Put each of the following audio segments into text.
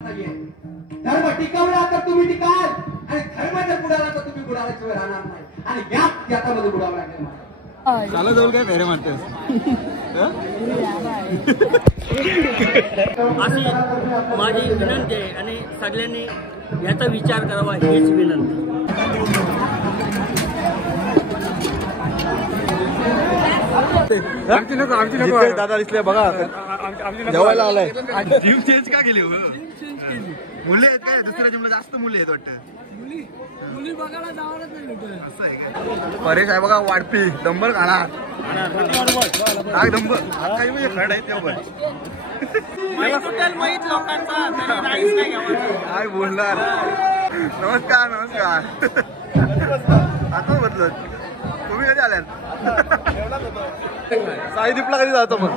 धर्म टिकवला तर तुम्ही टिकाल आणि धर्म जर बुडाला तर तुम्ही बुडाल्याशिवाय राहणार नाही आणि याच्यामध्ये बुडावं लागेल मला. चालू जाऊन काय फेरे मारतेस अशी माझी विनंती आहे आणि सगळ्यांनी याचा विचार करावा हीच विनंती. दादा दिसले बघा जेवायला आलाय. जिम चेंज का केली मुले आहेत काय दुसऱ्या जिमला जास्त मुले आहेत वाटतं. मुली बघायला जावंच नाही असं आहे काय. परेश आहे बघा वाढपी डंबर खाणार डंबर काही म्हणजे खड आहे तेव्हा लोकांचा काय बोलणार. नमस्कार नमस्कार आता म्हटलं तुम्ही कधी आल्यात. साईदीपला कधी जातो मग.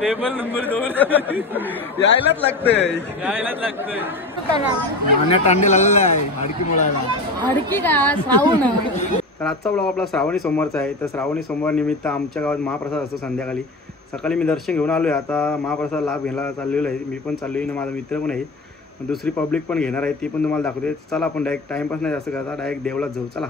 टेबल नंबर 2 यायलाच लागतंय टांडेल आलेला आहे हडकी मुळाला हडकी का श्रावण. तर आजचा ब्लॉग आपला श्रावणी सोमवारचा आहे. तर श्रावणी सोमवार निमित्त आमच्या गावात महाप्रसाद असतो संध्याकाळी. सकाळी मी दर्शन घेऊन आलो आहे. आता महाप्रसाद लाभ घ्यायला चाललेलो आहे. मी पण चाललो आहे, माझा मित्र पण आहे, दुसरी पब्लिक पण घेणार आहे, ती पण तुम्हाला दाखवते. चला आपण डायरेक्ट टाइमपास नाही जास्त करता, डायरेक्ट देवळात जाऊ. चला.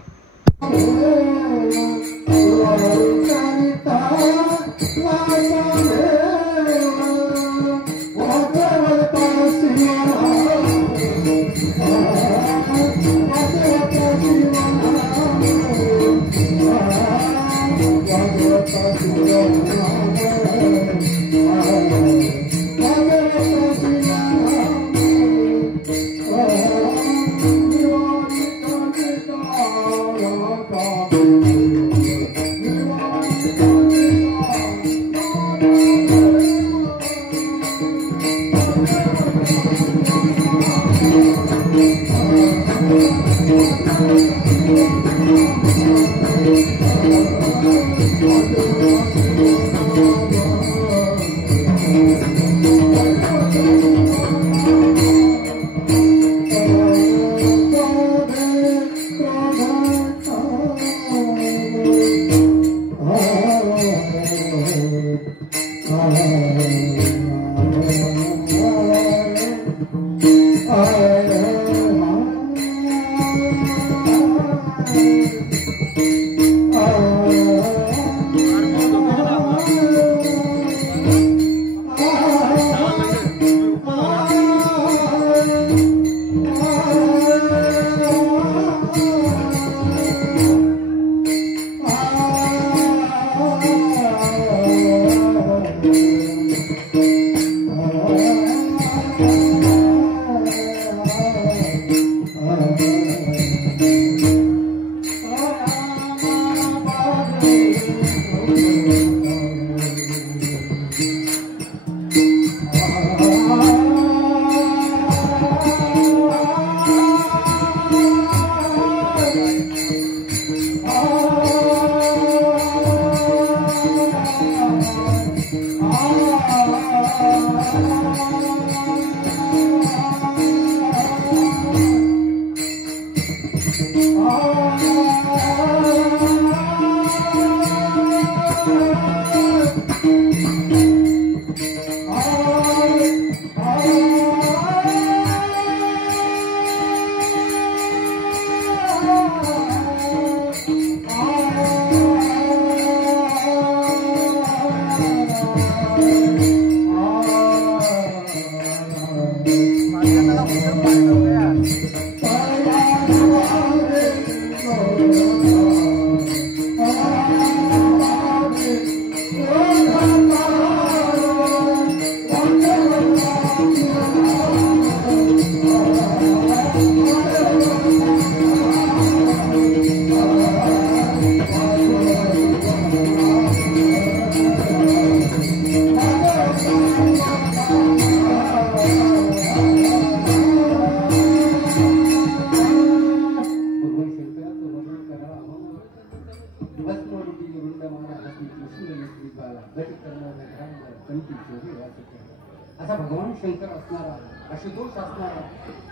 असा भगवान शंकर असणारा, आशुतोष असणारा,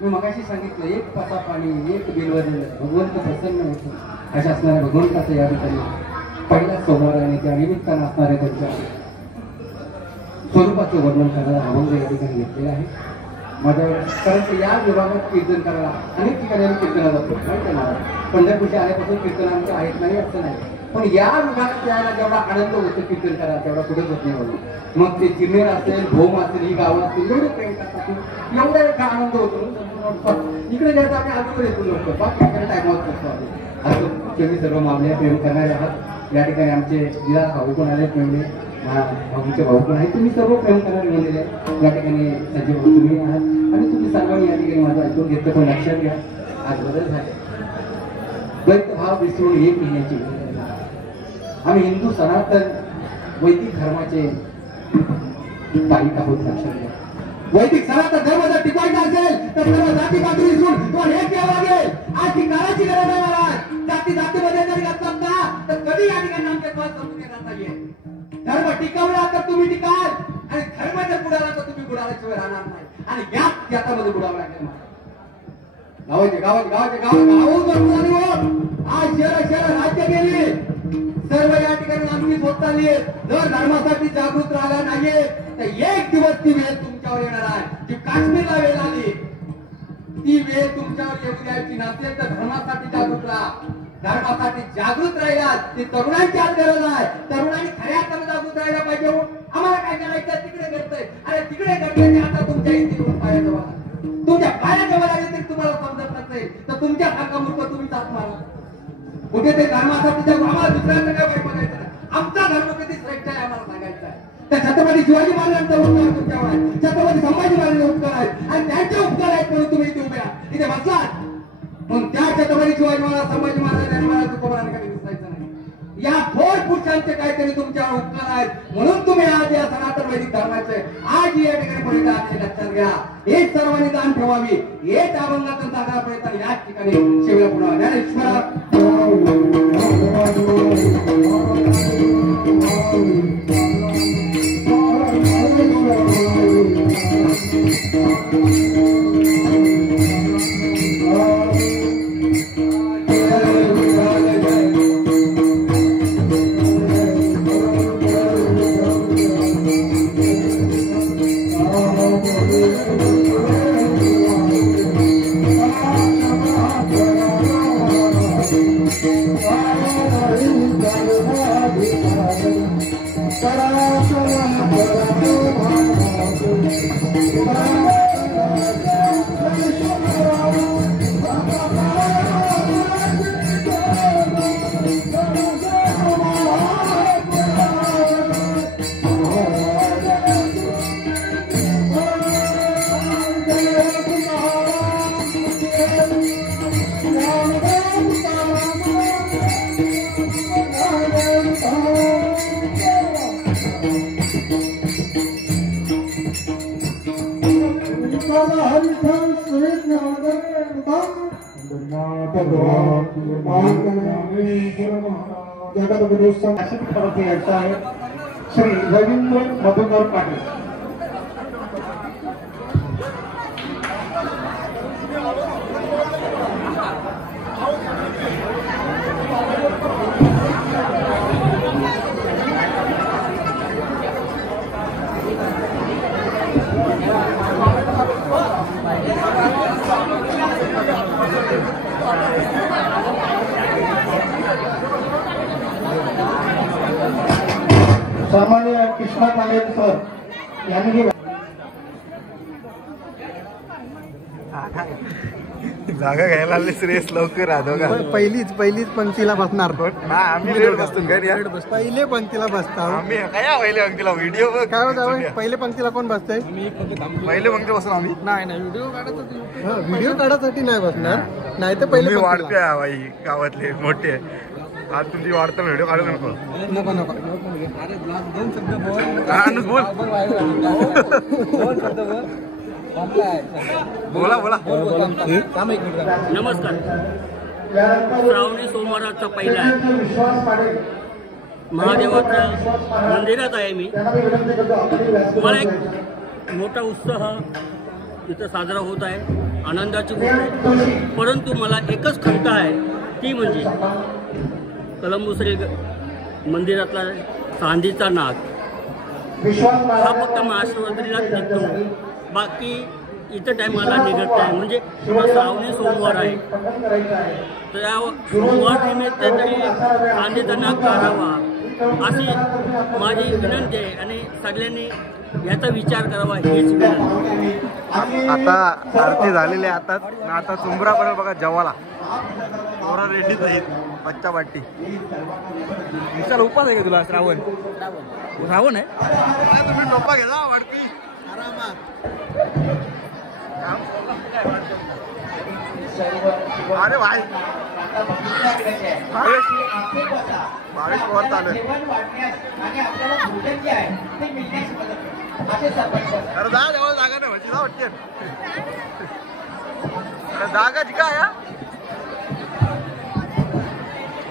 मी मगाशी सांगितलं एक पाता पाणी एक बिलवरी भगवंत प्रसन्न होतो अशा असणाऱ्या भगवंताचं या ठिकाणी पहिला सोमवार आणि त्या निमित्तानं असणाऱ्या त्यांच्या स्वरूपाचं वर्णन करायला अभंग या ठिकाणी घेतलेलं आहे माझ्यावर. कारण या विभागात कीर्तन करायला अनेक ठिकाणी आम्ही कीर्तनाला जातो माहिती आहे मला. पंढरपूरच्या आल्यापासून कीर्तन आमचं आहेत नाही असं नाही, पण या विभागात यायला जेवढा आनंद होतो कीर्तन करायला तेवढा कुठेच होत नाही होतो. मग ते चिरनेर असेल, भोम असेल, ही गावं असतील, एवढे प्रेम करतात एवढा एक आनंद होतो. इकडे जायचं आम्ही अगोदर येतो लोक बाकी टायमावर करतो असं. तुम्ही सर्व मामले प्रेम करणारे आहात. या ठिकाणी आमचे जिल्हा भाऊ पण आले प्रेमले, भाऊचे भाऊ पण आहेत. तुम्ही सर्व प्रेम करणारे गेलेले या ठिकाणी सजीव तुम्ही आहात आणि तुम्ही सर्वांनी या ठिकाणी माझं ऐकून घेतलं. पण लक्षात घ्या आज बदल झाले. द्वैत भाव विसरून एक महिन्याची आम्ही हिंदू सनातन वैदिक धर्माचे पालिका आहोत. लक्षात घ्या वैदिक सनातन धर्म जर टिकवायचा असेल तर सर्व जाती पातळी विसरून तुम्हाला हे केलं लागेल. आज ती काळाची गरज आहे मला. जाती जातीमध्ये जरी घातलात ना तर कधी या ठिकाणी आमच्या समजून येणार नाहीये. धर्म टिकवला तर तुम्ही टिकाल आणि धर्म जर बुडाला तर तुम्ही बुडाल्याशिवाय राहणार नाही. आणि याच त्याच्यामध्ये बुडावं लागेल. गावाचे गावाचे गावाचे गाव आज शहर राज्य गेली सर्व या ठिकाणी आमची होत चालली आहे. जर धर्मासाठी जागृत राहिला नाहीये तर एक दिवस ती वेळ तुमच्यावर येणार आहे. जी काश्मीरला वेळ आली ती वेळ तुमच्यावर येऊ द्यायची नसेल तर धर्मासाठी जागृत राहा. धर्मासाठी जागृत राहिलात ती तरुणांची आज गरज आहे. तरुणांनी खऱ्या अर्थाने जागृत राहायला पाहिजे. आम्हाला काय करायचं तिकडे घडतंय अरे तिकडे घडतंय आता तुमच्या इथे पायाजवळ आला. तुमच्या पायाजवळ आले तरी तुम्हाला समजत नसेल तर तुमच्या सारखा मूर्ख तुम्ही साथ मारा. कुठे ते धर्मासाठी आम्हाला दुसऱ्यांना काय वाईट बघायचं नाही. आमचा धर्म कधी श्रेष्ठ आहे आम्हाला सांगायचं आहे. त्या छत्रपती शिवाजी महाराजांचा उपकार तुमच्यावर आहे. छत्रपती संभाजी महाराजांचा उपकार आहे आणि त्यांचे उपकार आहेत म्हणून तुम्ही इथे उभे आहात इथे बसलात. पण त्या छत्रपती शिवाजी महाराज संभाजी महाराज आणि महाराज तुकोबारांना कधी दिसायचं नाही. या थोर पुरुषांचे काहीतरी तुमच्यावर उपकार आहेत म्हणून तुम्ही आज या सनातन वैदिक धर्माचे आज या ठिकाणी पर्यंत आले. लक्षात घ्या हेच सर्वांनी दान ठेवावी. हेच अभंगातून साजरा प्रयत्न याच ठिकाणी शिवला पुन्हा ज्ञानेश्वरा श्री रवींद्र मधुकर पाटील. सामान्य कृष्णा पाटील सर यांनी जागा घ्यायला आले श्रेयस लवकर राहतो का. पहिलीच पंक्तीला बसणार. आम्ही लेट बसतो घरी. पहिले पंक्तीला बसतात आम्ही काय पहिले पंक्तीला व्हिडिओ काय होतं. पहिले पंक्तीला कोण बसतंय. पहिले पंक्ती बसून आम्ही नाही व्हिडिओ काढायसाठी नाही बसणार. नाही तर पहिले वाढते बाई गावातले मोठे. आज तुमची वाढता व्हिडिओ काढू नको. बोला बोला. नमस्कार. श्रावणी सोमवाराचा पहिला आहे. महादेवाच्या मंदिरात आहे मी. मला एक मोठा उत्साह इथं साजरा होत आहे. आनंदाची गोष्ट आहे. परंतु मला एकच खंत आहे ती म्हणजे कलंबुसरी मंदिरातला चांदीचा नाग हा फक्त महाशिवरात्रीलाच निघतो, बाकी इतर टायमाला निघत नाही. म्हणजे श्रावणी सोमवार आहे तर या सोमवार निमित्त तरी कांदेदाना करावा अशी माझी विनंती आहे आणि सगळ्यांनी याचा विचार करावा हीच विनंती. आता आरती झालेली आहे. आता चुंबरापर्यंत बघा जेवाला पोरा रेडीच आहेत. बच्चा बाटी चल उपास आहे का तुला? श्रावण श्रावण आहे. तुम्ही टोपा घ्या वाटती अरे भाई भावेश पवार चालू आहे. अरे जा जवळ जागा नाही व्हायची जा वाटते. अरे जागा जी काय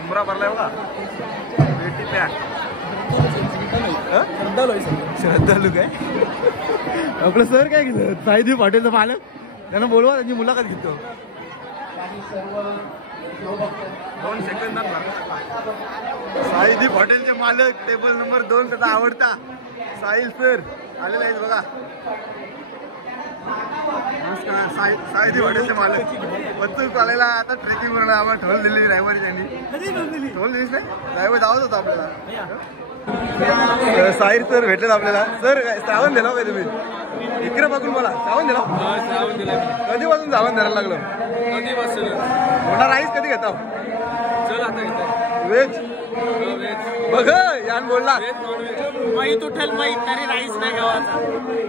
उमरा भरलाय बघा बेटी पॅक श्रद्धालू काय आपलं सर काय केलं? साईदीप हॉटेलचा मालक त्यांना बोलवा, त्यांची मुलाखत घेतो. 2 सेकंदात साईदीप हॉटेलचे मालक टेबल नंबर 2 त्याचा आवडता साहिल सर आलेला आहेत बघा. नमस्कार. साईदीप हॉटेलचे मालक बच्चू चालायला आता ट्रेकिंग करून आम्हाला ठोल दिलेली ड्रायव्हर त्यांनी ठोल दिलीच नाही. ड्रायव्हर जावत होता आपल्याला. साहिर सर भेटलेत आपल्याला. सर काय श्रावण दिला काय तुम्ही? इकडे बघून मला श्रावण दिला. कधीपासून श्रावण धरायला लागलं? होणार राईस कधी घेता? व्हेज बघ यान बोलला माहीत उठेल माहीत तरी राईस नाही गावाचा.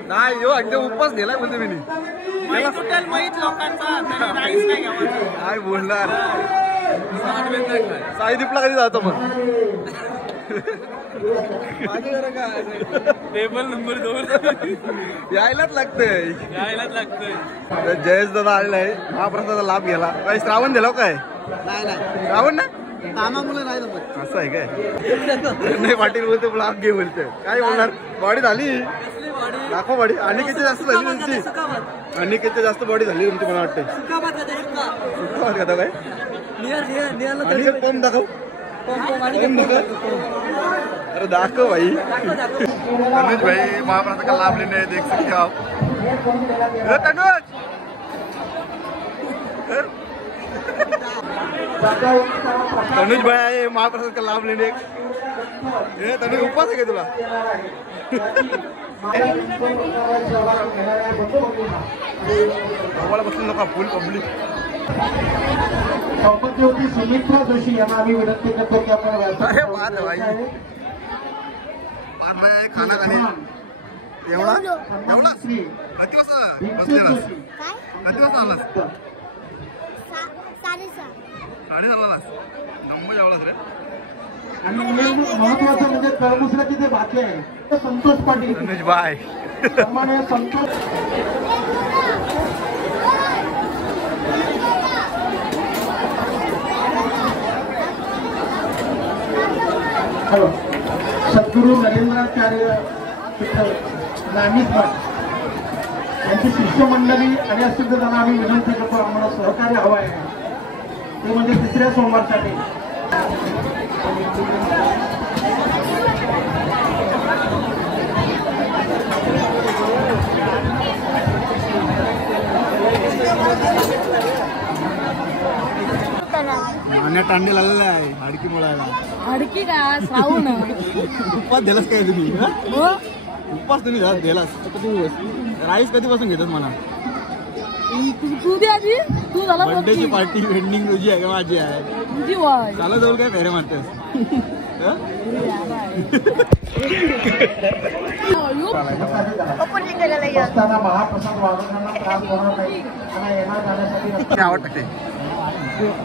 नाही यो एकदम उपवास दिलाय म्हणते मी. माहीत उठेल माहीत लोकांचा तरी राईस नाही गावाचा. काय बोलणार? साईदीपला कधी जातो मग? टेबल नंबर 2 यायलाच लागतंय. जयेश दादा आलेला आहे. महाप्रसादाचा लाभ घ्यायला. काही श्रावण दिला काय? नाही श्रावण नाही कामामुळे नाही जमत. असं आहे काय? नाही पाटील बोलते लाभ घे बोलते. काय बोलणार? बॉडी झाली दाखव बॉडी. अनिकेतची जास्त झाली तुमची. अनिकेतची जास्त बॉडी झाली तुमची मला वाटते. सुखाबाद खाता काय? अनिकेत पॉम दाखव. अरे दाखव भाई. तनुज भाई महाप्रसाद का लाभ लेने देख सकते हो आप. तनुज तनुज भाई आए महाप्रसाद का लाभ लेने. तनुज उपवास आहे का तुला? आम्हाला बसून नका फुल पब्लिक. सौपत्य होती सुमित्रा जोशी यांना आम्ही विनंती करतो की आपण अरे बात भाई पार्ला खाना खाणे एवढा एवढा किती वाजता बसलेलास? किती वाजता आलास? 6:30 नंबर जेवलास रे. आणि महत्वाचं म्हणजे करमुसला तिथे बाकी आहे तर संतोष पाटील तनुज बाय प्रमाणे संतोष. हॅलो. सद्गुरू नरेंद्राचार्य नामिक यांची शिष्यमंडळी आणि असतील तर त्यांना आम्ही विनंती करतो आम्हाला सहकार्य हवं आहे. ते म्हणजे 3ऱ्या सोमवारसाठी. पाण्यात टांडे लागलेला आहे हाडकी मोळायला. अडकी का श्रावण उपवास दिलास काय तुम्ही? उपवास तुम्ही दिलास. राईस कधीपासून घेतात म्हणा? तू दे आधी. तू झाला बर्थडेची पार्टी पेंडिंग तुझी आहे का माझी आहे? तुझी वाय चालत जाऊन काय फेरे मारतेस? असताना महाप्रसाद वाढवताना त्रास होणार नाही त्यांना येणार जाण्यासाठी आवडतं ते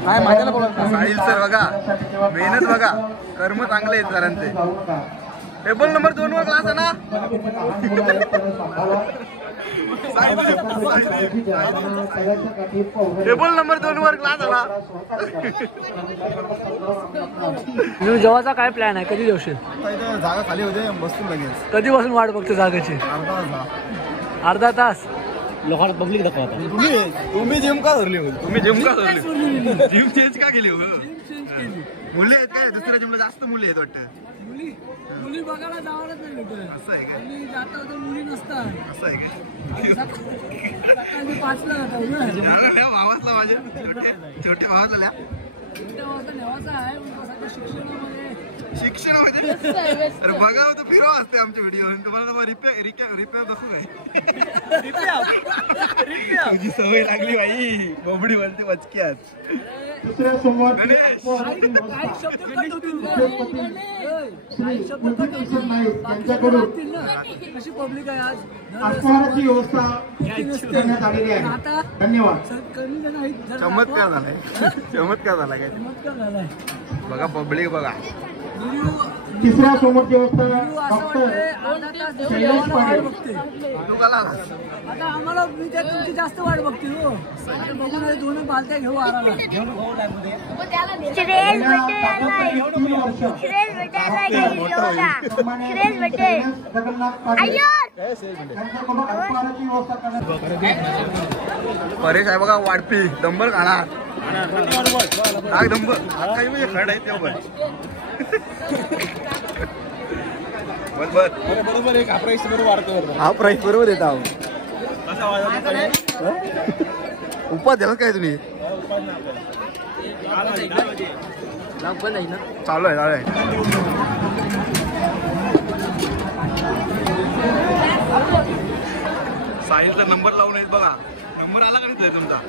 काय माझ्याला बोला. साहिल सर बघा मेहनत बघा कर्म चांगले आहेत सरांचे. टेबल नंबर 2 वर क्लास आहे ना. टेबल नंबर 2 वर क्लास आला. जेव्हाचा काय प्लॅन आहे? कधी जेवशील? जागा खाली होते बसून लगेच. कधीपासून वाट बघतो जागेची? अर्धा तास. लोकांना पब्लिक दाखवता तुम्ही जिम का धरली तुम्ही जिम का धरली जिम चेंज का केली मुली आहेत काय दुसऱ्या जिमला जास्त मुली आहेत वाटतं मुली बघायला जावंच नाही कुठं. असं आहे काय मुली जातात तर मुली नसतात. असं आहे काय सकाळी 5ला जातात लिहा भावातला माझ्या छोट्या भावातला लिहा नेवासा आहे सगळं शिक्षणामध्ये शिक्षणामध्ये अरे बघा होतं फिरवा असते आमच्या व्हिडिओ तुम्हाला रिपेअर दाखवू काय तुझी सवय लागली बाई बोबडी बोलते वचक्यात दुसऱ्या सोमवार गणेश काही शब्द कट होतील ना. श्री किशोर नाईक यांच्याकडून कशी पब्लिक आहे आज अल्पाहाराची व्यवस्था करण्यात आलेली आहे. आता धन्यवाद. कमी जण आहेत. जरा चमत्कार झालाय चमत्कार झाला काय चमत्कार झालाय. बघा पब्लिक बघा तिसऱ्या सोमवारची व्यवस्था असं डॉक्टर वाटतंय अर्धा तास देऊन शैलेश देवाला वाट पाटील. बघते. तू का लागला? आता आम्हाला मी त्या तुमची जास्त वाट बघते हो. आता बघून हे 2 बालत्या घेऊ आराला. गेल्या 3 वर्ष जगन्नाथ पाटील यांच्याकडून अल्पाहाराची व्यवस्था करण्यात परेश आहे बघा वाढपी डंबर खाणार काय डंबर काही म्हणजे खड आहे ते बघ बरोबर एक हा प्राईस बरोबर येत आहो उपास द्याल काय तुम्ही चालू आहे साहिलचा नंबर लावून आहेत बघा नंबर आला का नाही तुमचा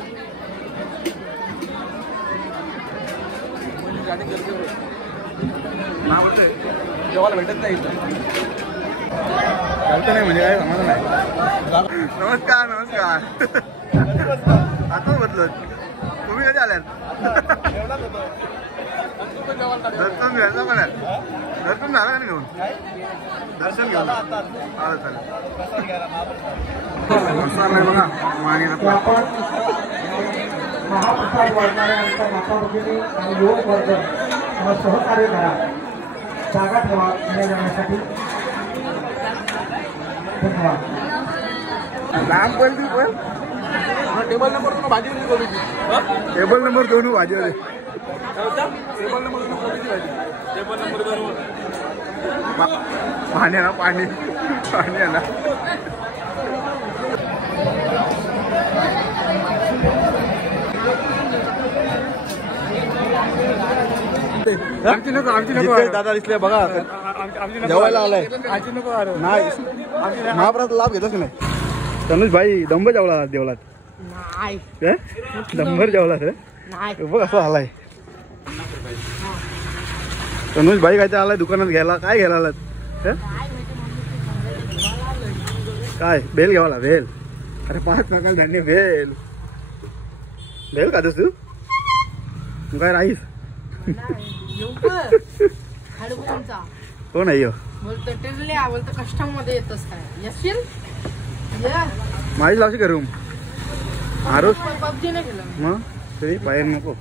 जेव्हा भेटत नाही चालतं नाही म्हणजे काय समाधान नाही नमस्कार आता बदलत तुम्ही कधी आल्यात दर्शन घ्यायचं पण दर्शन झालं का नाही घेऊन दर्शन घेऊन आलं चालेल बघा आपण महाप्रसाद वाढणाऱ्या माता भगिनी आणि युवक वर्ग सहकार्य करा जागा ठेवा जाण्यासाठी धन्यवाद. लांब पण टेबल नंबर 2 भाजी टेबल नंबर 2 भाजी पाणी आहे ना पाणी आहे ना आमची नको दादा दिसले बघा जेवायला आलाय नाही महाप्रसाद लाभ घेतोच नाही तनुज भाई दंब जेवला देवलात दंबर जेवला बघ असं आलाय तनुज भाई काय आलाय दुकानात घ्यायला काय घ्यायला आलात काय भेल घ्यावाला भेल अरे 5 नकाल धान्य भेल भेल खातोस तू काय राईस कोण आहे बोलतो टिरल्या बोलतो कष्टामध्ये येतोस काय येशील माझी लावशी का रूम आरोस पबजी नाही केलं मग तरी बाहेर नको